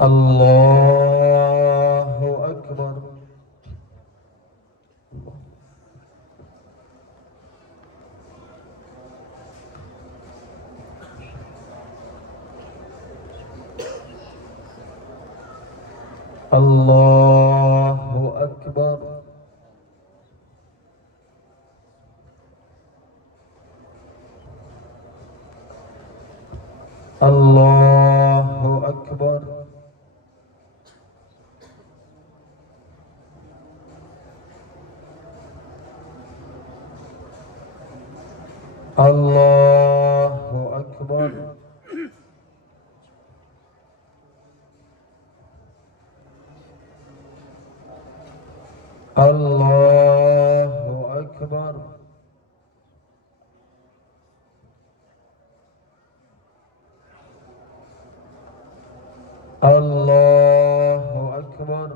الله أكبر. الله أكبر. الله أكبر. الله أكبر. الله أكبر. الله أكبر.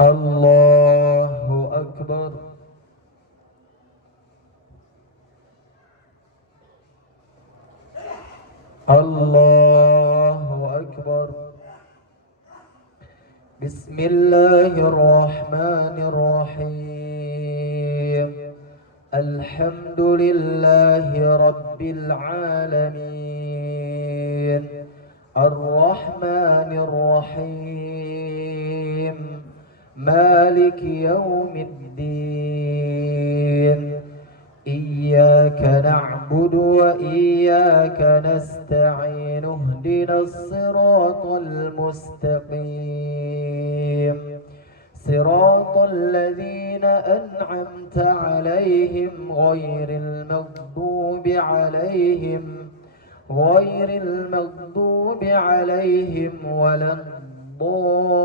الله أكبر. الله أكبر. بسم الله الرحمن الرحيم. الحمد لله رب العالمين الرحمن الرحيم مالك يوم الدين. إياك نعبد وإياك نستعين. اهدنا الصراط المستقيم صراط الذين أنعمت عليهم غير المغضوب عليهم ولا الضالين.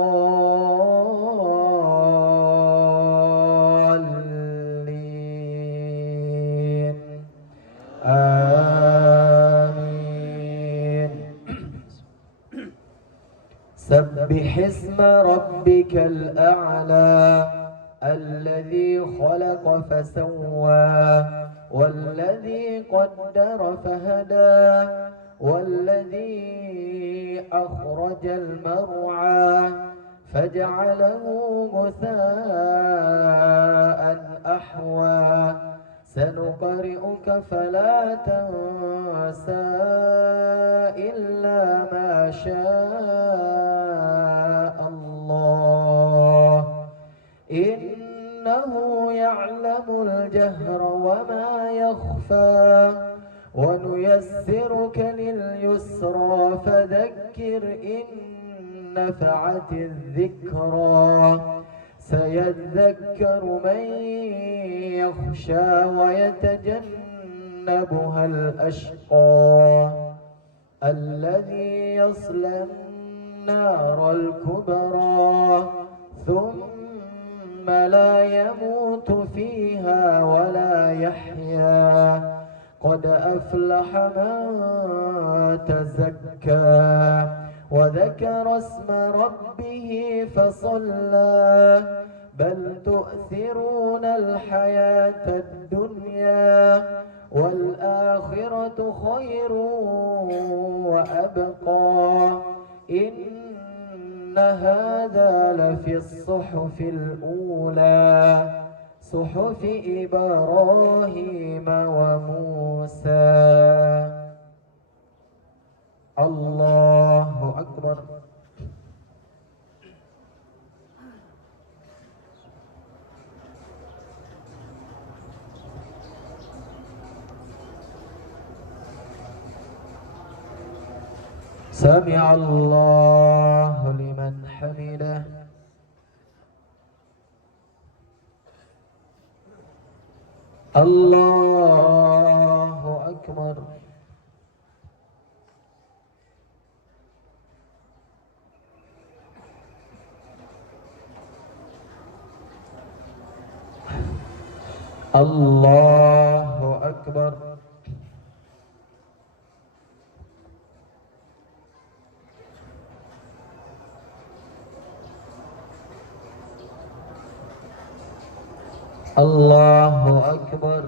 آمين. سبح اسم ربك الأعلى الذي خلق فسوى والذي قدر فهدى والذي أخرج المرعى فجعله غثاء أحوى. سنقرئك فلا تنسى إلا ما شاء الله إنه يعلم الجهر وما يخفى. ونيسرك لليسرى فذكر إن نفعت الذكرى. سيذكر من يخشى ويتجنبها الأشقى الذي يصلى النار الكبرى ثم لا يموت فيها ولا يحيا. قد أفلح من تزكى وذكر اسم ربه فصلى. بل تؤثرون الحياة الدنيا والآخرة خير وأبقى. إن هذا لفي الصحف الأولى صحف إبراهيم وموسى. الله أكبر. سمع الله لمن حمده. الله أكبر. الله أكبر. الله أكبر.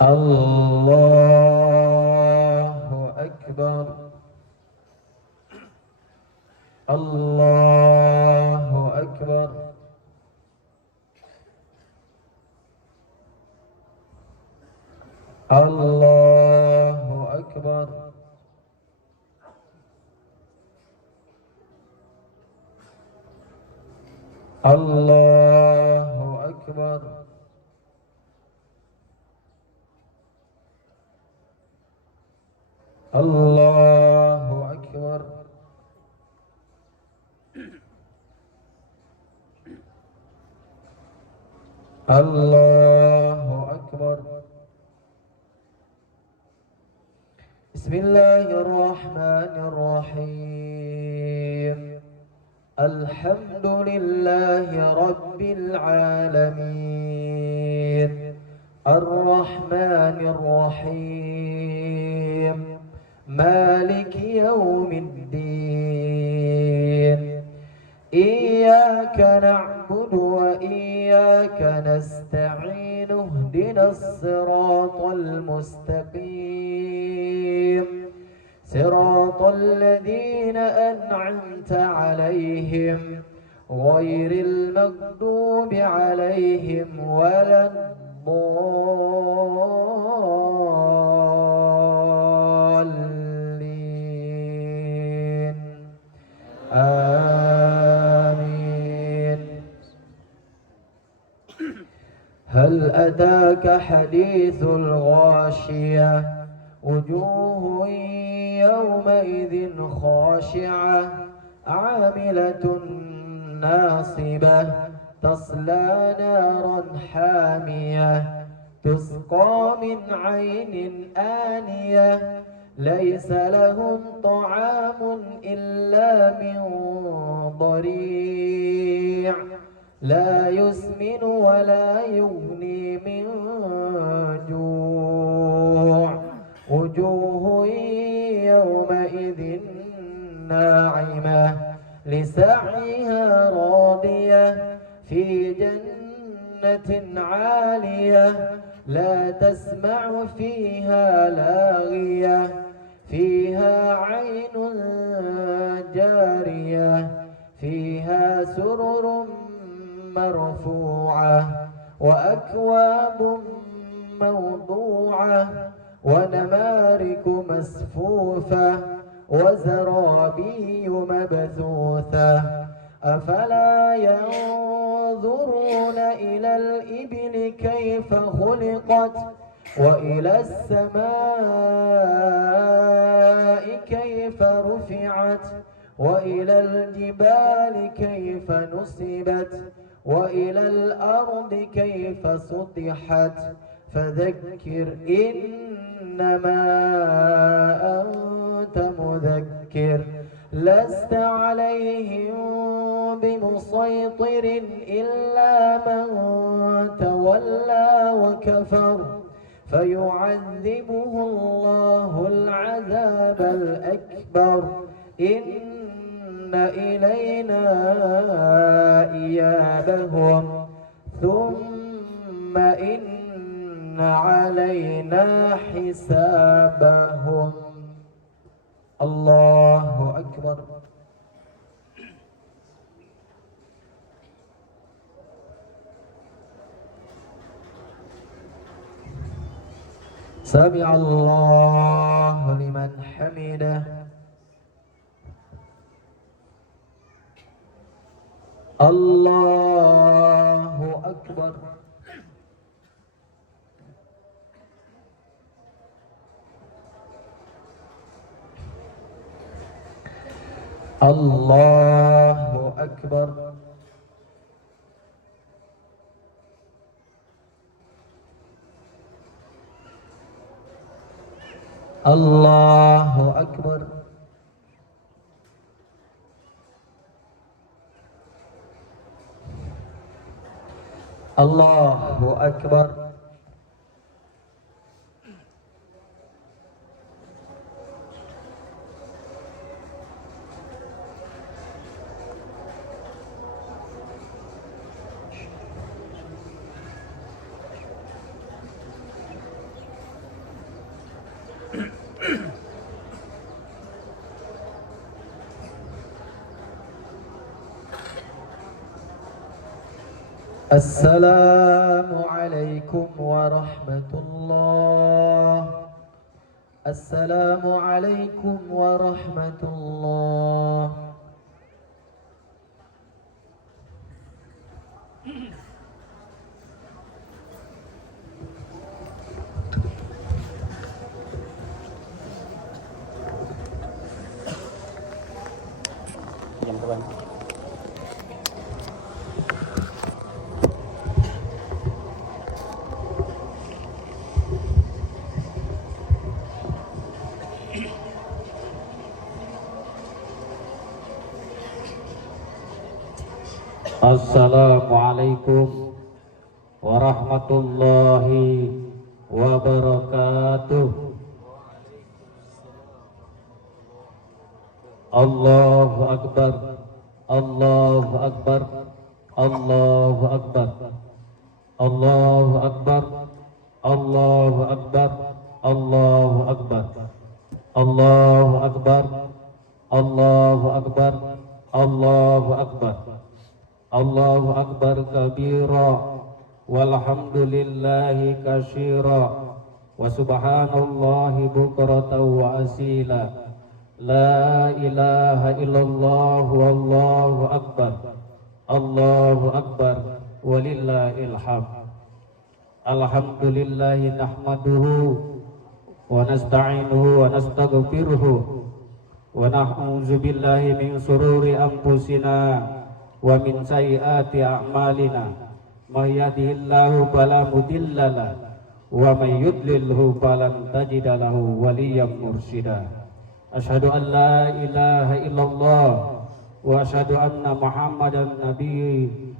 الله أكبر. الله أكبر. الله أكبر. الله أكبر. الله أكبر. الله أكبر. بسم الله الرحمن الرحيم. الحمد لله رب العالمين الرحمن الرحيم مالك يوم الدين. إياك نعبد وإياك نستعين اهدنا الصراط المستقيم صراط الذين أنعمت عليهم غير المغضوب عليهم ولا الضالين. آمين. هل أتاك حديث الغاشية وجوه يومئذ خاشعة عاملة ناصبة تصلى نارا حامية تسقى من عين آنية ليس لهم طعام إلا من ضريع لا يسمن ولا يغني من جوع. وجوه يومئذ ناعمة لسعيها راضية في جنة عالية لا تسمع فيها لاغية فيها عين جارية فيها سرر مرفوعة وأكواب موضوعة ونمارك مسفوفة وزرابي مبثوثة. أفلا ينظرون إلى الإبل كيف خلقت وإلى السماء كيف رفعت وإلى الجبال كيف نصبت وإلى الأرض كيف سطحت. فذكر إنما أنت مذكر لست عليهم بمسيطر إلا من تولى وكفر فيعذبه الله العذاب الأكبر. إن إلينا إيابهم ثم إن علينا حسابهم. الله أكبر. سمع الله لمن حمده. الله أكبر. الله أكبر. الله أكبر. الله أكبر. Assalamualaikum warahmatullah. Assalamualaikum warahmatullah. Assalamualaikum warahmatullahi wabarakatuh. Allahu Akbar, Allahu Akbar, Allahu Akbar, Allahu Akbar, Allahu Akbar, Allahu Akbar, Allahu Akbar, Allahu Akbar, Allahu Akbar, Allahu Akbar kabira, walhamdulillahi katsira, wa subhanallahi bukratan wa asila. La ilaha illallah wallahu akbar. Allahu akbar walillahil hamd. Alhamdulillahi nahmaduhu wa nasta'inuhu wa nastaghfiruhu wa na'udzu billahi min shururi anfusina wa min sayyiati a'malina. May yahdihillahu fala mudilla lahu wa may yudlilhu falan tajida lahu waliyyan mursyida. Asyhadu an la ilaha illallah wa asyhadu anna Muhammadan nabiyyi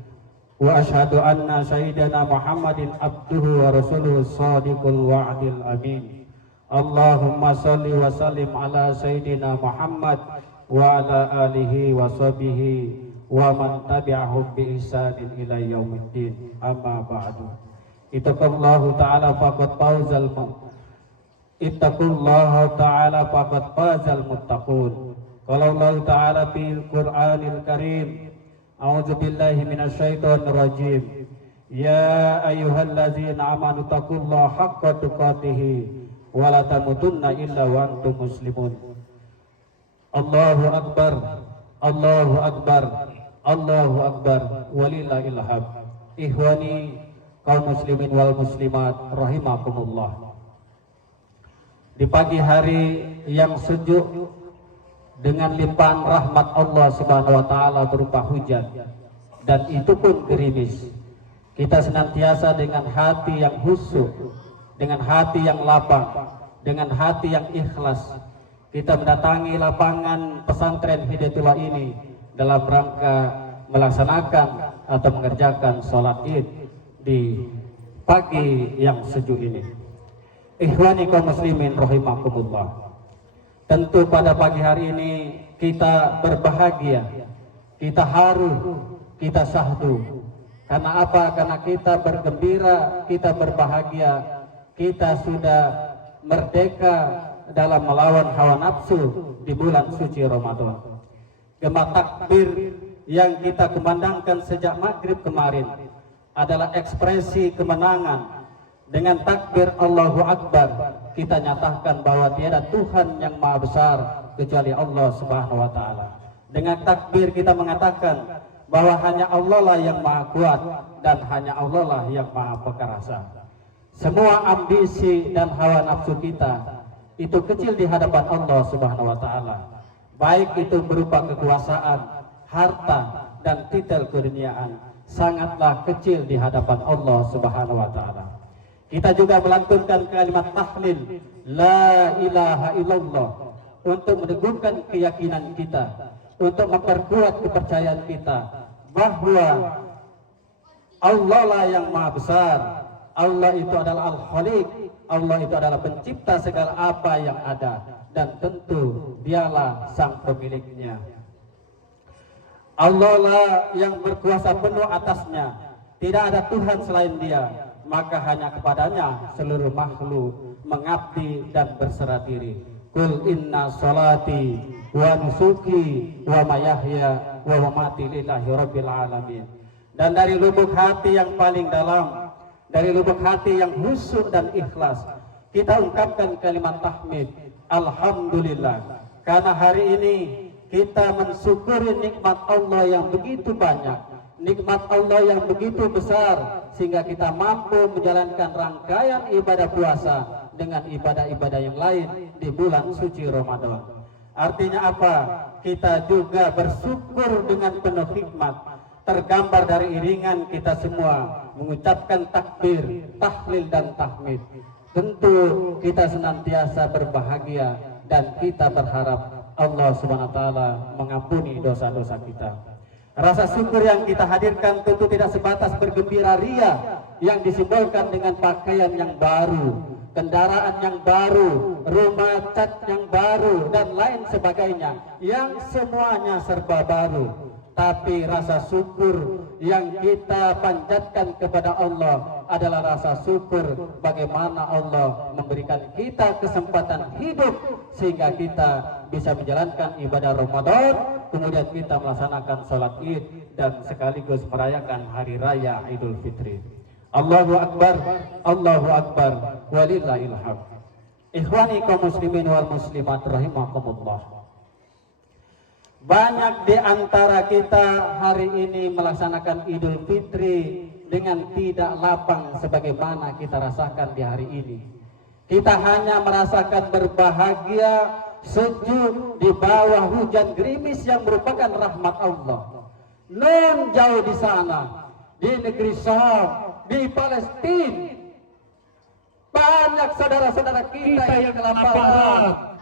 wa asyhadu anna sayyidana Muhammadin abduhu wa rasuluhu shadiqul wa'dil amin. Allahumma shalli wa sallim ala sayyidina Muhammad wa ala alihi wa sahbihi wa man tabi'ahum bi ihsanin ila yaumiddin. Amma ba'du. Ittaqullahu ta'ala faqad fawzal Ittaqullaha ta'ala faqad fazal muttaqun. Qala Allah ta'ala fil Qur'anil Karim, a'udzu billahi minasyaitonir rajim. Ya ayyuhalladzina amanu taqullaha haqqa tuqatih wa la tamutunna illa wa antum muslimun. Allahu akbar, Allahu akbar, Allahu akbar walillahil hamd. Ikhwani kaum muslimin wal muslimat rahimakumullah. Di pagi hari yang sejuk dengan limpahan rahmat Allah Subhanahu wa taala berupa hujan dan itu pun gerimis, kita senantiasa dengan hati yang khusyuk, dengan hati yang lapang, dengan hati yang ikhlas, kita mendatangi lapangan pesantren Hidayatullah ini dalam rangka melaksanakan atau mengerjakan sholat Id di pagi yang sejuk ini. Ikhwani kaum muslimin rahimakumullah. Tentu pada pagi hari ini kita berbahagia, kita haru, kita syahdu. Karena apa? Karena kita bergembira, kita berbahagia, kita sudah merdeka dalam melawan hawa nafsu di bulan suci Ramadan. Gema takbir yang kita kumandangkan sejak maghrib kemarin adalah ekspresi kemenangan. Dengan takbir Allahu Akbar kita nyatakan bahwa tiada Tuhan yang maha besar kecuali Allah Subhanahu wa taala. Dengan takbir kita mengatakan bahwa hanya Allah lah yang maha kuat dan hanya Allah lah yang maha perkasa. Semua ambisi dan hawa nafsu kita itu kecil di hadapan Allah Subhanahu wa taala. Baik itu berupa kekuasaan, harta dan titel keduniaan, sangatlah kecil di hadapan Allah Subhanahu wa taala. Kita juga melantunkan kalimat tahlil la ilaha illallah untuk meneguhkan keyakinan kita, untuk memperkuat kepercayaan kita bahwa Allah lah yang maha besar. Allah itu adalah Al-Khaliq, Allah itu adalah pencipta segala apa yang ada, dan tentu dialah sang pemiliknya. Allah lah yang berkuasa penuh atasnya, tidak ada Tuhan selain dia. maka hanya kepadanya seluruh makhluk mengabdi dan berserah diri. Qul inna salati wa nusuki wa mayahya wa mamati lillahi rabbil alamin. Dan dari lubuk hati yang paling dalam, dari lubuk hati yang khusyuk dan ikhlas, kita ungkapkan kalimat tahmid, alhamdulillah, karena hari ini kita mensyukuri nikmat Allah yang begitu banyak, nikmat Allah yang begitu besar, sehingga kita mampu menjalankan rangkaian ibadah puasa dengan ibadah-ibadah yang lain di bulan suci Ramadan. Artinya apa? Kita juga bersyukur dengan penuh hikmat, tergambar dari iringan kita semua mengucapkan takbir, tahlil dan tahmid. Tentu kita senantiasa berbahagia dan kita berharap Allah Subhanahu wa taala mengampuni dosa-dosa kita. Rasa syukur yang kita hadirkan tentu tidak sebatas bergembira ria yang disimbolkan dengan pakaian yang baru, kendaraan yang baru, rumah cat yang baru dan lain sebagainya yang semuanya serba baru. Tapi rasa syukur yang kita panjatkan kepada Allah adalah rasa syukur bagaimana Allah memberikan kita kesempatan hidup sehingga kita bisa menjalankan ibadah Ramadan, kemudian kita melaksanakan sholat Id dan sekaligus merayakan hari raya Idul Fitri. Allahu Akbar, Allahu Akbar, walillahil hamd. Ikhwani kaum muslimin wal muslimat rahimakumullah. Banyak di antara kita hari ini melaksanakan Idul Fitri dengan tidak lapang sebagaimana kita rasakan di hari ini. Kita hanya merasakan berbahagia, sejuk di bawah hujan gerimis yang merupakan rahmat Allah. Non jauh di sana, di negeri Syam, di Palestina, banyak saudara-saudara kita yang kelaparan.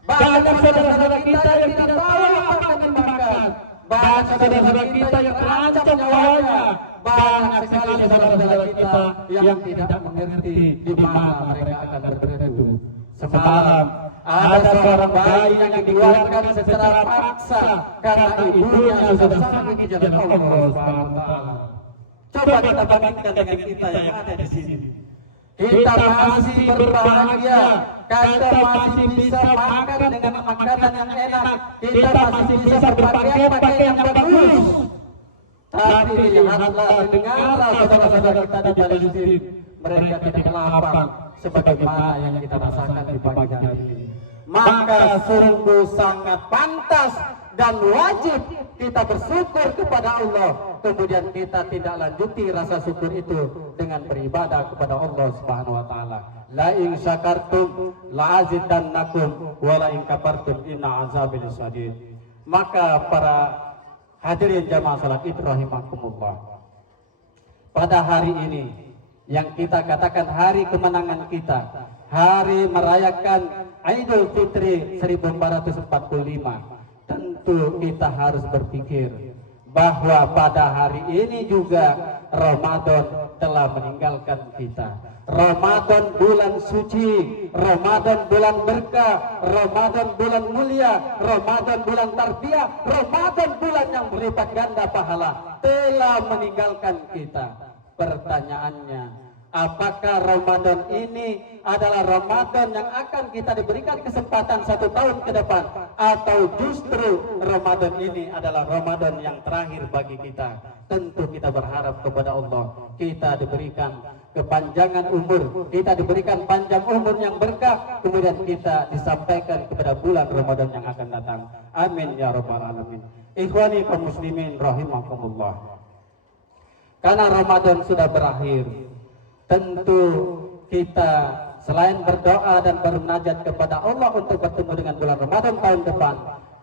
Banyak saudara-saudara kita yang tidak tahu apa akan dimakan. Banyak saudara-saudara kita yang terancam nyawanya. Banyak sekali saudara-saudara kita yang tidak mengerti di mana mereka akan berteduh. Semalam ada seorang bayi yang dikeluarkan secara paksa karena ibunya sudah sampai di jalan Allah Subhanahu wa taala. Coba kita bandingkan dengan kita yang ada di sini. Kita masih berbahagia, kita masih bisa makan dengan makanan yang enak, kita masih bisa berpakaian yang bagus. Tapi lihatlah, dengarlah saudara-saudara kita di Palestina, mereka tidak lapang sebagaimana yang kita rasakan di pagi hari ini. Maka sungguh sangat pantas dan wajib kita bersyukur kepada Allah, kemudian kita tidak lanjuti rasa syukur itu dengan beribadah kepada Allah Subhanahu wa taala. La in syakartum la azidannakum wa la in kafartum inna azabi lasyadid. Maka para hadirin jamaah salat Id rahimakumullah, pada hari ini yang kita katakan hari kemenangan kita, hari merayakan Idul Fitri 1445, tentu kita harus berpikir bahwa pada hari ini juga Ramadan telah meninggalkan kita. Ramadan bulan suci, Ramadan bulan berkah, Ramadan bulan mulia, Ramadan bulan tarbiyah, Ramadan bulan yang berlipat ganda pahala telah meninggalkan kita. Pertanyaannya, apakah Ramadan ini adalah Ramadan yang akan kita diberikan kesempatan 1 tahun ke depan, atau justru Ramadan ini adalah Ramadan yang terakhir bagi kita? Tentu kita berharap kepada Allah, kita diberikan kepanjangan umur, kita diberikan panjang umur yang berkah, kemudian kita disampaikan kepada bulan Ramadan yang akan datang. Amin ya rabbal alamin. Ikhwani kaum muslimin rahimakumullah. Karena Ramadan sudah berakhir, tentu kita selain berdoa dan bermunajat kepada Allah untuk bertemu dengan bulan Ramadan tahun depan,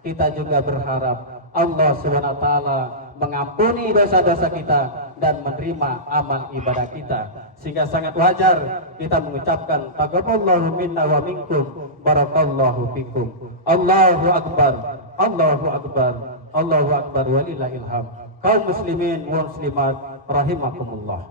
kita juga berharap Allah Subhanahu wa taala mengampuni dosa-dosa kita dan menerima amal ibadah kita. Sehingga sangat wajar kita mengucapkan taqabbalallahu minna wa minkum barakallahu fikum. Allahu akbar, Allahu akbar, Allahu akbar, walillahil hamd. Kaum muslimin wa muslimat rahimakumullah.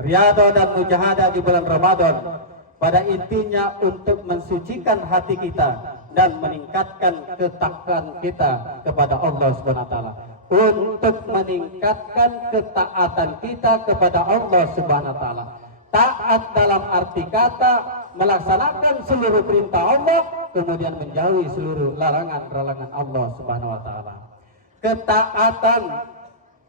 Riyadhah dan mujahadah di bulan Ramadan pada intinya untuk mensucikan hati kita dan meningkatkan ketakwaan kita kepada Allah Subhanahu wa taala, untuk meningkatkan ketaatan kita kepada Allah Subhanahu wa taala. taat dalam arti kata melaksanakan seluruh perintah Allah, kemudian menjauhi seluruh larangan-larangan Allah Subhanahu wa taala. Ketaatan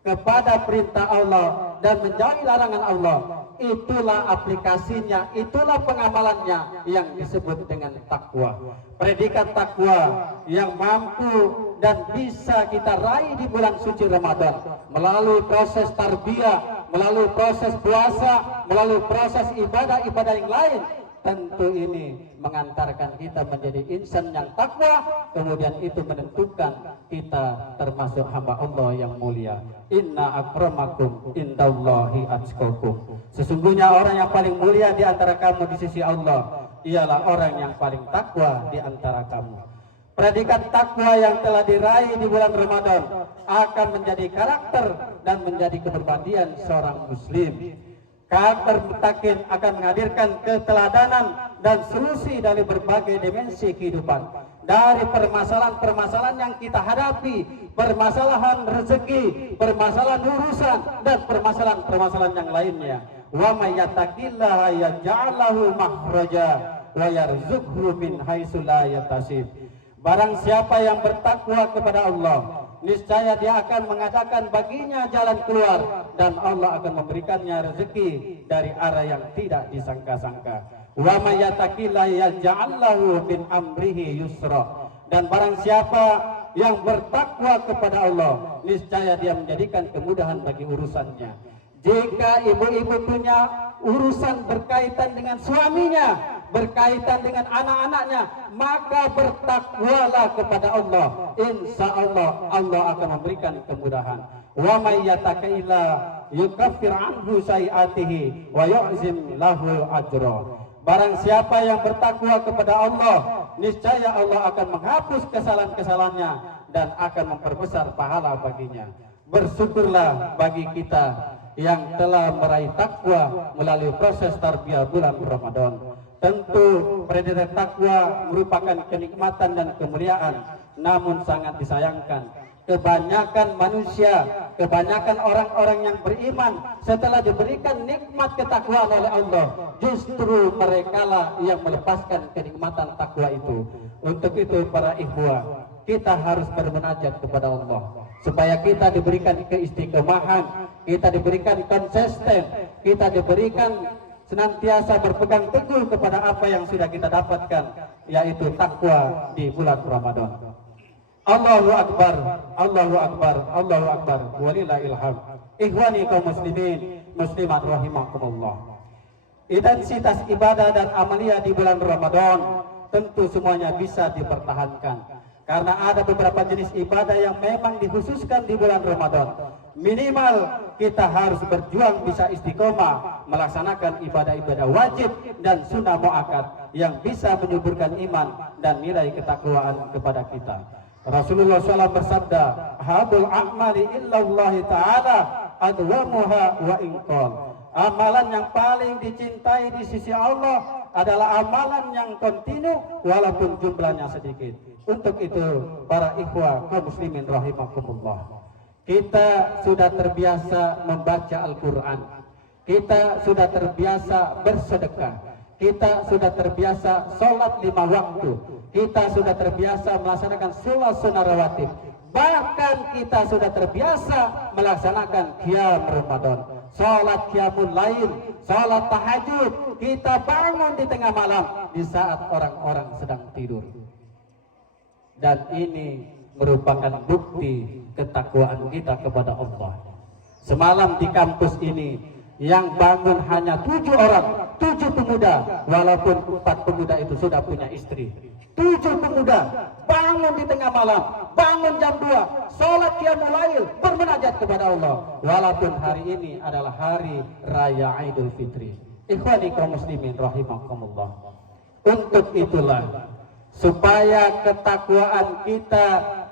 kepada perintah Allah dan menjauhi larangan Allah, itulah aplikasinya, itulah pengamalannya yang disebut dengan takwa. Predikat takwa yang mampu dan bisa kita raih di bulan suci Ramadan melalui proses tarbiyah, melalui proses puasa, melalui proses ibadah-ibadah yang lain. Tentu ini mengantarkan kita menjadi insan yang takwa, kemudian itu menentukan kita termasuk hamba Allah yang mulia. Inna akramakum indallahi atqakum. Sesungguhnya orang yang paling mulia di antara kamu di sisi Allah ialah orang yang paling takwa di antara kamu. Predikat takwa yang telah diraih di bulan Ramadan akan menjadi karakter dan menjadi kepribadian seorang muslim. Karakter mutakin akan menghadirkan keteladanan dan solusi dari berbagai dimensi kehidupan. Dari permasalahan-permasalahan yang kita hadapi, permasalahan rezeki, permasalahan urusan, dan permasalahan-permasalahan yang lainnya. Wa may yattaqillaha yaj'al lahu makhraja wa yarzuqhu min haitsu la yahtasib. Barang siapa yang bertakwa kepada Allah, niscaya dia akan mengadakan baginya jalan keluar dan Allah akan memberikannya rezeki dari arah yang tidak disangka-sangka. Wa may yattaqillaha yaj'al lahu min amrihi yusra. Dan barang siapa yang bertakwa kepada Allah, niscaya dia menjadikan kemudahan bagi urusannya. Jika ibu-ibu punya urusan berkaitan dengan suaminya, berkaitan dengan anak-anaknya, maka bertakwalah kepada Allah. Insya Allah Allah akan memberikan kemudahan. Wa may yattaqillah yukaffir anhu sayiatihi wa yu'zim lahu ajra. Barang siapa yang bertakwa kepada Allah, niscaya Allah akan menghapus kesalahan-kesalahannya dan akan memperbesar pahala baginya. Bersyukurlah bagi kita yang telah meraih takwa melalui proses tarbiyah bulan Ramadan. Tentu predikat takwa merupakan kenikmatan dan kemuliaan, namun sangat disayangkan kebanyakan manusia, kebanyakan orang-orang yang beriman setelah diberikan nikmat ketakwaan oleh Allah, justru merekalah yang melepaskan kenikmatan takwa itu. Untuk itu para ikhwah, kita harus bermunajat kepada Allah supaya kita diberikan keistiqomahan, kita diberikan konsisten, kita diberikan senantiasa berpegang teguh kepada apa yang sudah kita dapatkan, yaitu takwa di bulan Ramadan. Allahu Akbar, Allahu Akbar, Allahu Akbar, walillahil hamd. Ikhwani kaum muslimin, muslimat rahimakumullah. Intensitas ibadah dan amalia di bulan Ramadan tentu semuanya bisa dipertahankan, karena ada beberapa jenis ibadah yang memang dikhususkan di bulan Ramadan. Minimal kita harus berjuang bisa istiqomah melaksanakan ibadah-ibadah wajib dan sunnah muakkad yang bisa menyuburkan iman dan nilai ketakwaan kepada kita. Rasulullah SAW bersabda, "Habul a'mali illallah ta'ala adwamuha wa inqal." Amalan yang paling dicintai di sisi Allah adalah amalan yang kontinu walaupun jumlahnya sedikit. Untuk itu para ikhwah kaum muslimin rahimakumullah, kita sudah terbiasa membaca Al-Quran, kita sudah terbiasa bersedekah, kita sudah terbiasa sholat 5 waktu, kita sudah terbiasa melaksanakan sholat sunnah rawatib, bahkan kita sudah terbiasa melaksanakan qiyam Ramadan, sholat qiyamul lail, sholat tahajud. Kita bangun di tengah malam di saat orang-orang sedang tidur, dan ini merupakan bukti ketakwaan kita kepada Allah. Semalam di kampus ini yang bangun hanya 7 orang, 7 pemuda, walaupun 4 pemuda itu sudah punya istri. 7 pemuda bangun di tengah malam, bangun jam 2, sholat qiyamul lail, bermunajat kepada Allah, walaupun hari ini adalah hari raya Idul Fitri. Ikhwani kaum muslimin rahimakumullah. Untuk itulah, supaya ketakwaan kita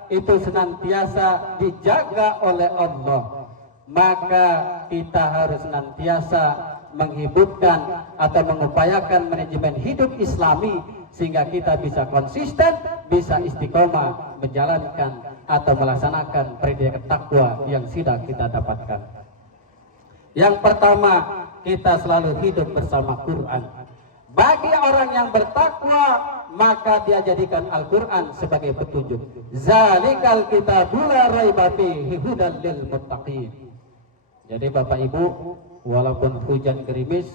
itu senantiasa dijaga oleh Allah, maka kita harus senantiasa menghidupkan atau mengupayakan manajemen hidup Islami sehingga kita bisa konsisten, bisa istiqomah menjalankan atau melaksanakan predikat takwa yang sudah kita dapatkan. Yang pertama kita selalu hidup bersama Quran. Bagi orang yang bertakwa, maka dia jadikan Al-Quran sebagai petunjuk. Zalikal kitabul la raiba fihi hudan lil muttaqin. Jadi Bapak Ibu, walaupun hujan gerimis,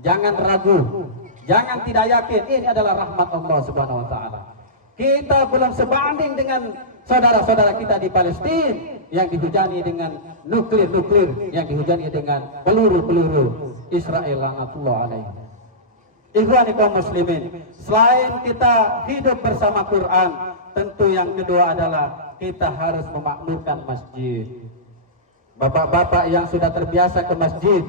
jangan ragu, jangan tidak yakin, ini adalah rahmat Allah Subhanahu wa taala. Kita belum sebanding dengan saudara-saudara kita di Palestina yang dihujani dengan nuklir, yang dihujani dengan peluru-peluru Israel laknatullah alaihi. Ikhwani kaum muslimin, selain kita hidup bersama Quran, tentu yang kedua adalah kita harus memakmurkan masjid. Bapak-bapak yang sudah terbiasa ke masjid,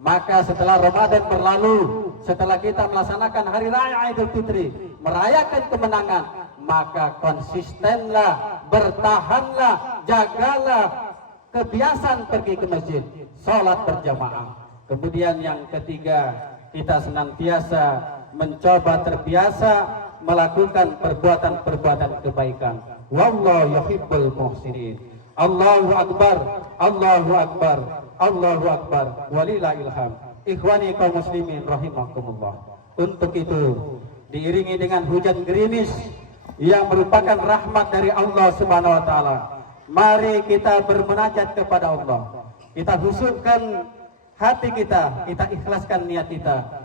maka setelah Ramadan berlalu, setelah kita melaksanakan Hari Raya Idul Fitri, merayakan kemenangan, maka konsistenlah, bertahanlah, jagalah kebiasaan pergi ke masjid, sholat berjamaah. Kemudian yang ketiga, kita senantiasa mencoba terbiasa melakukan perbuatan-perbuatan kebaikan. Wallahu yuhibbul muhsinin. Allahu akbar, Allahu akbar, Allahu akbar, walillahil hamd. Ikhwani kaum muslimin rahimakumullah. Untuk itu, diiringi dengan hujan gerimis yang merupakan rahmat dari Allah Subhanahu wa taala, mari kita bermunajat kepada Allah. Kita khusyukkan hati kita ikhlaskan niat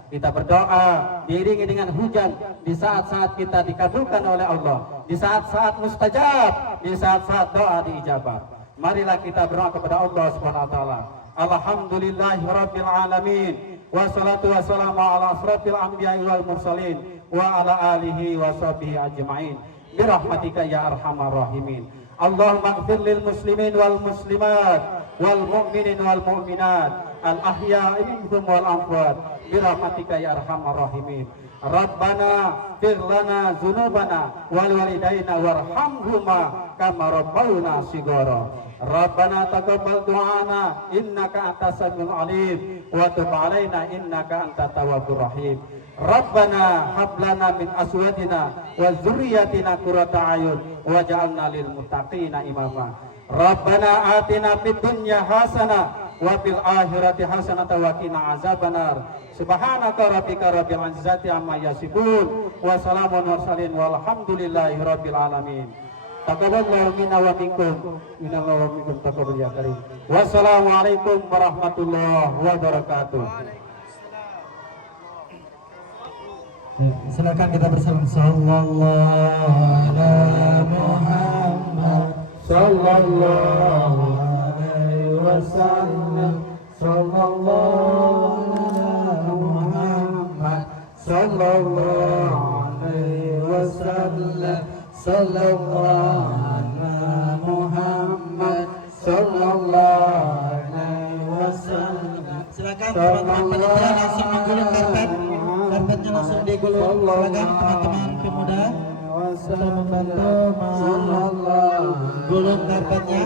kita berdoa diiringi dengan hujan di saat-saat kita dikabulkan oleh Allah, di saat-saat mustajab, di saat-saat doa diijabah. Marilah kita berdoa kepada Allah Subhanahu wa taala. Alhamdulillahirabbil alamin, wassalatu wassalamu ala asrofil anbiya'i wal mursalin wa ala alihi wa sahbihi ajma'in birahmatika ya arhamar rahimin. Allahumma ighfir lil muslimin wal muslimat wal mu'minin wal mu'minat al-ahya'i minhum wal amwat birahmatika ya arhamar rahimin. Rabbana fir lana dzunubana wal walidaina warhamhuma kama rabbauna shighara. Rabbana taqabbal du'ana innaka antas samiul alim wa tub 'alaina innaka antat tawwabur rahim. Rabbana hab lana min azwajina wa dzurriyyatina qurrata a'yun waj'alna lil muttaqina imama. Rabbana atina fid dunya hasanah wa fil akhirati hasanatan wa qina azabannar. Subhanaka rabbika rabbil izzati amma yasifun wa salamun mursalin walhamdulillahi rabbil alamin. Taqabbalallahu minna wa minkum, minallahu wa minkum taqabbal ya karim. Wassalamualaikum warahmatullahi wabarakatuh. Silakan kita bersama sallallahu ala Muhammad sallallahu alaihi wasallam sallallahu ala Muhammad sallallahu alaihi wasallam sallallahu ala Muhammad sallallahu alaihi wasallam. Silakan teman-teman panitia langsung menggulung karpetnya langsung digulung. Silakan teman-teman pemuda untuk membantu menggulung karpetnya.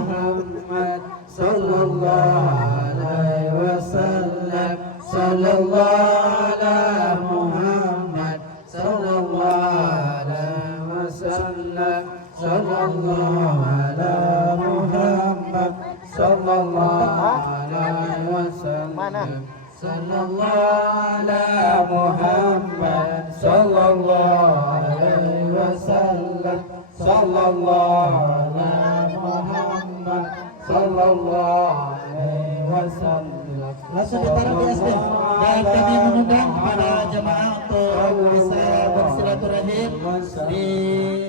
Sallallahu alaihi wasallam sallallahu ala Muhammad sallallahu alaihi wasallam sallallahu ala Muhammad sallallahu alaihi wasallam sallallahu ala Muhammad sallallahu alaihi wasallam sallallahu ala Muhammad sallallahu alaihi wasallam. Langsung ditaruh di SD dan kami mengundang kepada